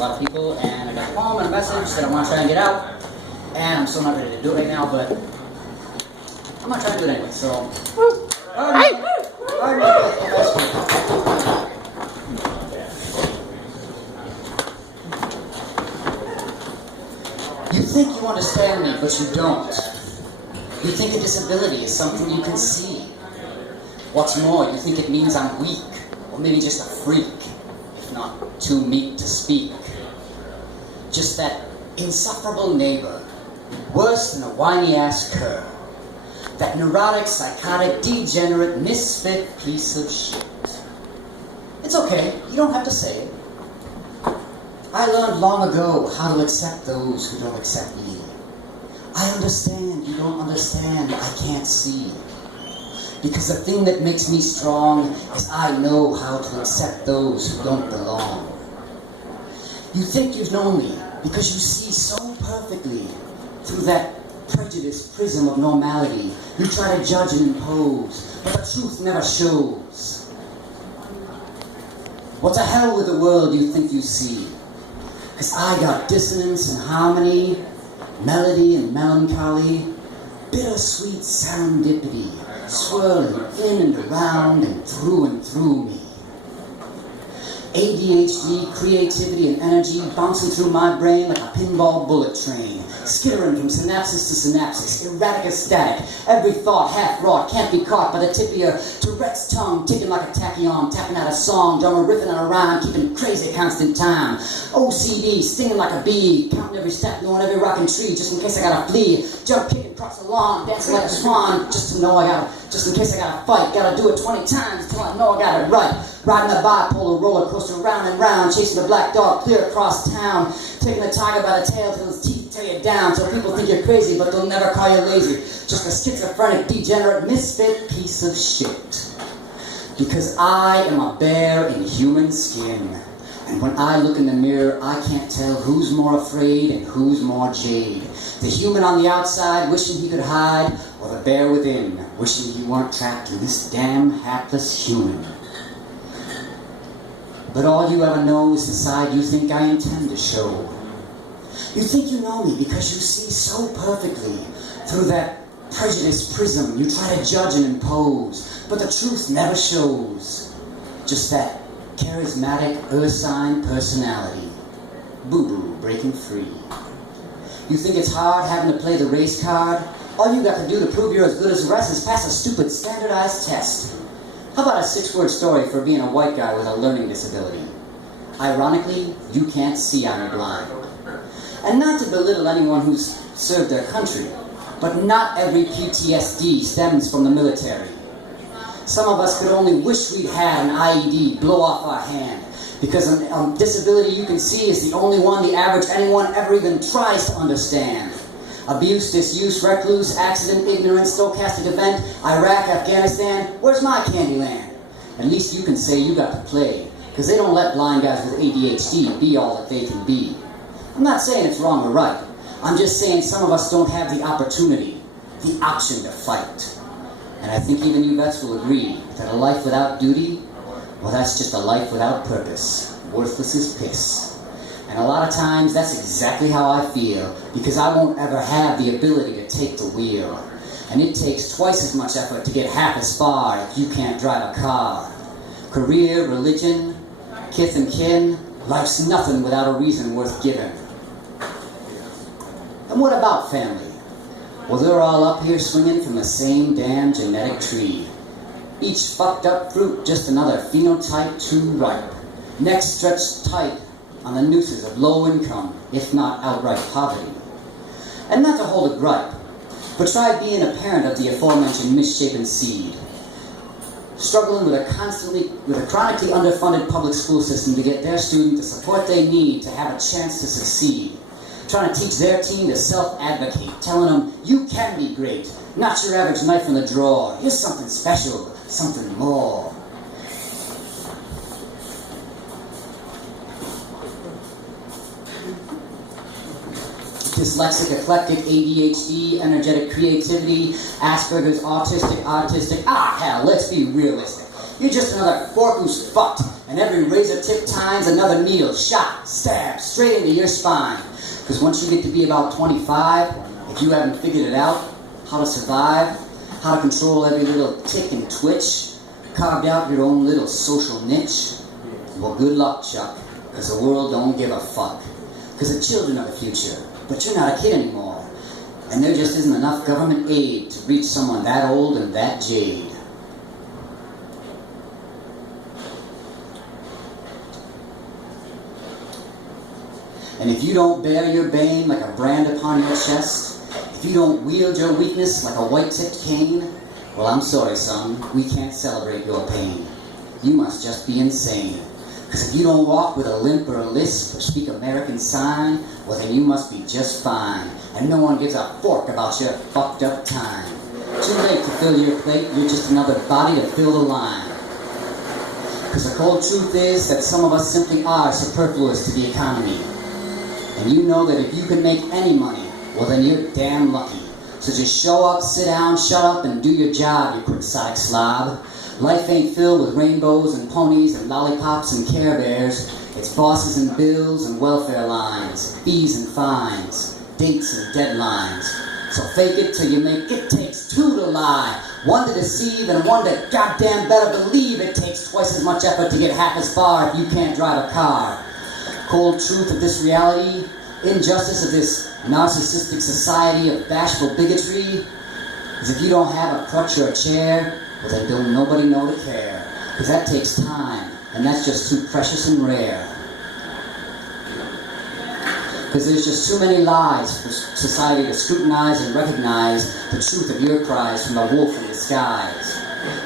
a lot of people, and I got a poem and a message that I want to try and get out, and I'm still not ready to do it right now, but I'm going to try to do it anyway, so... You think you understand me, but you don't. You think a disability is something you can see. What's more, you think it means I'm weak, or maybe just a freak, if not too meek to speak. Just that insufferable neighbor, worse than a whiny-ass cur. That neurotic, psychotic, degenerate, misfit piece of shit. It's okay, you don't have to say it. I learned long ago how to accept those who don't accept me. I understand, you don't understand, I can't see. Because the thing that makes me strong is I know how to accept those who don't belong. You think you've known me because you see so perfectly through that prejudiced prism of normality. You try to judge and impose, but the truth never shows. What the hell with the world you think you see? Cause I got dissonance and harmony, melody and melancholy, bittersweet serendipity, swirling in and around and through me. ADHD, creativity and energy bouncing through my brain like a pinball bullet train, skittering from synapses to synapses, erratic as static, every thought half-wrought, can't be caught by the tip of your Tourette's tongue, ticking like a tachyon, tapping out a song, drummer riffing on a rhyme, keeping crazy constant time. OCD, stinging like a bee, counting every step, knowing every rock and tree, just in case I gotta flee, jump, kick, across the lawn, dancing like a swan, just in case I gotta fight, gotta do it 20 times till I know I got it right. Riding a bipolar roller coaster round and round, chasing the black dog clear across town, taking the tiger by the tail till his teeth tear you down, so people think you're crazy, but they'll never call you lazy. Just a schizophrenic, degenerate, misfit piece of shit. Because I am a bear in human skin, and when I look in the mirror, I can't tell who's more afraid and who's more jade. The human on the outside wishing he could hide, or the bear within wishing he weren't trapped in this damn hapless human. But all you ever know is the side you think I intend to show. You think you know me because you see so perfectly through that prejudiced prism. You try to judge and impose, but the truth never shows. Just that charismatic, ursine personality. Boo-boo, breaking free. You think it's hard having to play the race card? All you got to do to prove you're as good as the rest is pass a stupid standardized test. How about a 6-word story for being a white guy with a learning disability? Ironically, you can't see I'm blind. And not to belittle anyone who's served their country, but not every PTSD stems from the military. Some of us could only wish we'd had an IED blow off our hand, because a disability you can see is the only one the average anyone ever even tries to understand. Abuse, disuse, recluse, accident, ignorance, stochastic event, Iraq, Afghanistan, where's my Candyland? At least you can say you got to play, because they don't let blind guys with ADHD be all that they can be. I'm not saying it's wrong or right. I'm just saying some of us don't have the opportunity, the option to fight. And I think even you vets will agree that a life without duty, well, that's just a life without purpose. Worthless as piss. And a lot of times, that's exactly how I feel, because I won't ever have the ability to take the wheel. And it takes twice as much effort to get half as far if you can't drive a car. Career, religion, kith and kin, life's nothing without a reason worth giving. And what about family? Well, they're all up here swinging from the same damn genetic tree. Each fucked up fruit, just another phenotype too ripe. Necks stretched tight on the nooses of low income, if not outright poverty. And not to hold a gripe, but try being a parent of the aforementioned misshapen seed. Struggling with a chronically underfunded public school system to get their student the support they need to have a chance to succeed. Trying to teach their teen to self-advocate, telling them, you can be great, not your average knife in the drawer. You're something special, something more. Dyslexic, eclectic, ADHD, energetic creativity, Asperger's, autistic, hell, let's be realistic. You're just another fork who's fucked, And every razor tip time's another needle, shot, stab, straight into your spine. Because once you get to be about 25, if you haven't figured it out, how to survive, how to control every little tick and twitch, carved out your own little social niche, well, good luck, Chuck, because the world don't give a fuck. Because the children are the future, but you're not a kid anymore. And there just isn't enough government aid to reach someone that old and that jade. And if you don't bear your bane like a brand upon your chest, if you don't wield your weakness like a white-tipped cane, well, I'm sorry, son, we can't celebrate your pain. You must just be insane. Because if you don't walk with a limp or a lisp or speak American sign, well, then you must be just fine. And no one gives a fork about your fucked up time. Too late to fill your plate, you're just another body to fill the line. Because the cold truth is that some of us simply are superfluous to the economy. And you know that if you can make any money, well, then you're damn lucky. So just show up, sit down, shut up, and do your job, you quixotic slob. Life ain't filled with rainbows and ponies and lollipops and Care Bears. It's bosses and bills and welfare lines, fees and fines, dates and deadlines. So fake it till you make it takes two to lie. One to deceive and one to goddamn better believe it takes twice as much effort to get half as far if you can't drive a car. Cold truth of this reality, injustice of this narcissistic society of bashful bigotry, is if you don't have a crutch or a chair, well, then don't nobody know to care. Because that takes time, and that's just too precious and rare. Because there's just too many lies for society to scrutinize and recognize the truth of your cries from the wolf in the skies.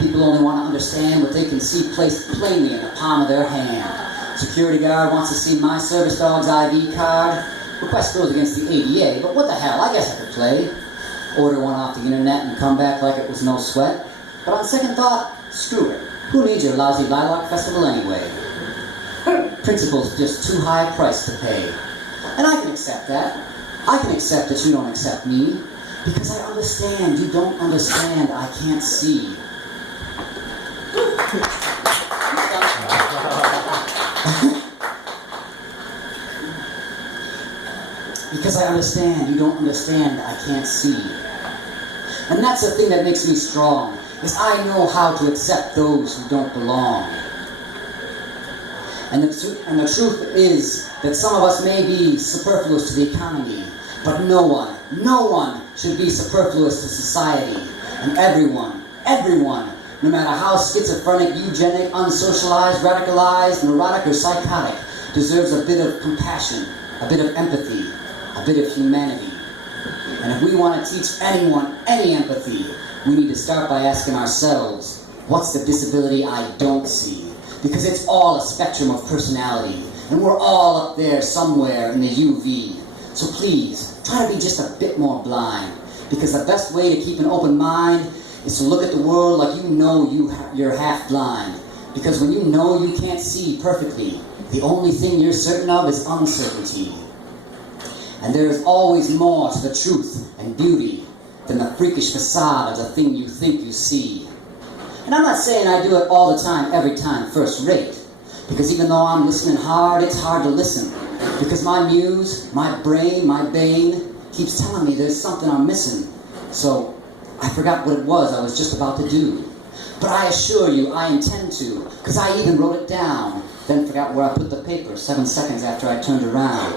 People only want to understand what they can see placed plainly in the palm of their hand. Security guard wants to see my service dog's ID card. Request goes against the ADA, but what the hell, I guess I could play. Order one off the internet and come back like it was no sweat. But on second thought, screw it. Who needs your lousy lilac festival anyway? Principle's just too high a price to pay. And I can accept that. I can accept that you don't accept me. Because I understand you don't understand I can't see. Because I understand you don't understand I can't see. And that's the thing that makes me strong, is I know how to accept those who don't belong. And the truth is that some of us may be superfluous to the economy, but no one should be superfluous to society. And everyone, no matter how schizophrenic, eugenic, unsocialized, radicalized, neurotic, or psychotic, deserves a bit of compassion, a bit of empathy, a bit of humanity. And if we want to teach anyone any empathy, we need to start by asking ourselves, what's the disability I don't see? Because it's all a spectrum of personality, and we're all up there somewhere in the UV. So please, try to be just a bit more blind, because the best way to keep an open mind is to look at the world like you know you're half blind. Because when you know you can't see perfectly, the only thing you're certain of is uncertainty. And there is always more to the truth and beauty than the freakish facade of the thing you think you see. And I'm not saying I do it all the time, every time, first rate. Because even though I'm listening hard, it's hard to listen. Because my muse, my brain, my bane, keeps telling me there's something I'm missing. So I forgot what it was I was just about to do. But I assure you, I intend to, because I even wrote it down, then forgot where I put the paper 7 seconds after I turned around.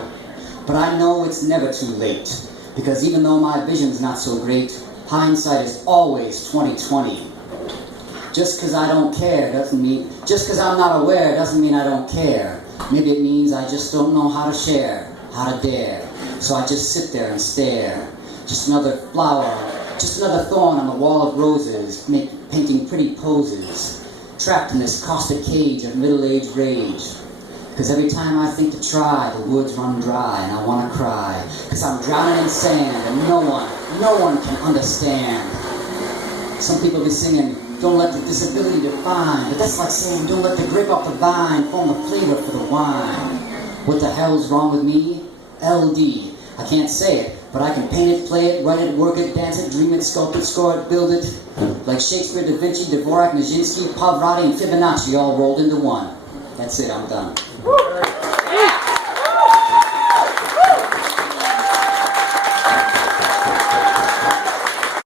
But I know it's never too late, because even though my vision's not so great, hindsight is always 20/20. Just because I don't care doesn't mean, just because I'm not aware doesn't mean I don't care. Maybe it means I just don't know how to share, how to dare. So I just sit there and stare. Just another flower, just another thorn on the wall of roses, painting pretty poses, trapped in this caustic cage of middle-aged rage. Because every time I think to try, the woods run dry and I want to cry. Because I'm drowning in sand and no one can understand. Some people be singing, don't let the disability define. But that's like saying, don't let the grape off the vine form the flavor for the wine. What the hell's wrong with me? LD. I can't say it, but I can paint it, play it, write it, work it, dance it, dream it, sculpt it, score it, build it. Like Shakespeare, Da Vinci, Dvorak, Nijinsky, Pavarotti, and Fibonacci all rolled into one. That's it, I'm done.